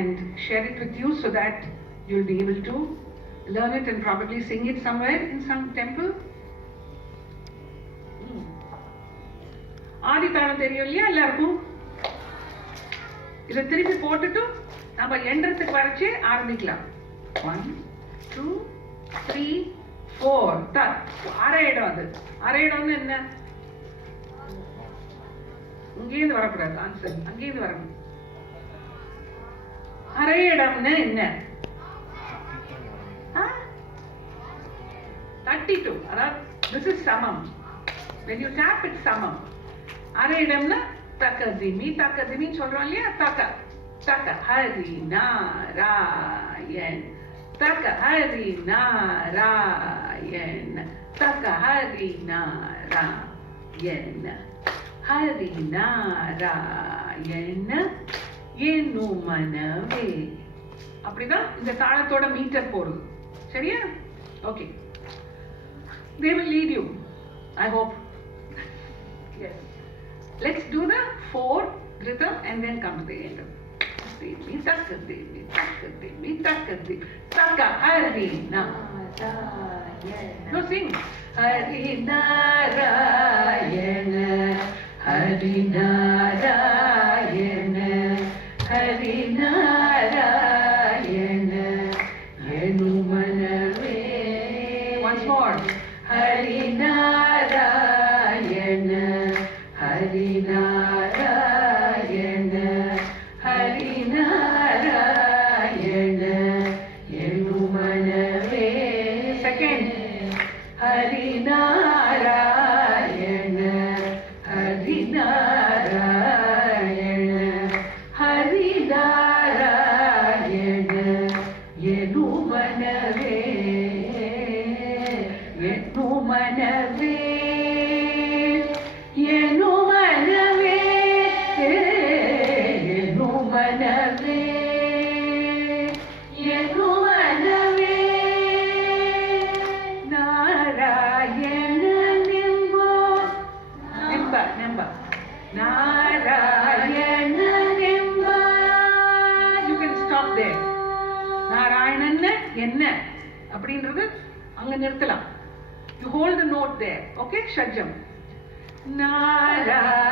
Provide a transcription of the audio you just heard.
and share it with you so that you'll be able to learn it and probably sing it somewhere in some temple. ஆதி தாளம் தெரியும் இல்லையா எல்லாருக்கும்? இதை திருப்பி போட்டுட்டு நம்ம எண்றதுக்கு வரைச்சு ஆரம்பிக்கலாம். 1 2 3 4 அரை இடம். அது அரை இடம்னு என்ன? இங்கேருந்து வரக்கூடாது ஆன்சர், அங்கேருந்து வரணும். அரை இடம்னு என்ன? 32. அதாவது this is சமம். when you tap it சமம். அரை இடம்னா தக்கதிமி சொல்றோம் இல்லையா? தக்க ஹரி நாராயண், தக்க ஹரி நாராயண், தக்க ஹரி நாராயண், ஹரி நாராயண என்னும் மனவே. அப்படிதான் இந்த தாளத்தோட மீட்டர் போடுது. சரியா? Okay. They will lead you, I hope. Yes. Let's do the 4 rhythm and then come to the end. Taka Hari Narayana. No, sing. Hari Narayana, Hari Narayana, Hari Narayana, Yenu Manave. Once more. Hari Narayana, Hari Narayana, Hari Narayana, Yenu Manave. Second. Hari Narayana, Hari Narayana, Hari Narayana, Yenu Manave. Yenu Manave, Yenu Manave, Yenu Manave, Yenu Manave, Narayana Nimba, Narayana Nimba. You can stop there. Narayanan என்ன அப்படின்றது அங்க நிறுத்தலாம். You hold the note there, okay? Shadjam. Narayana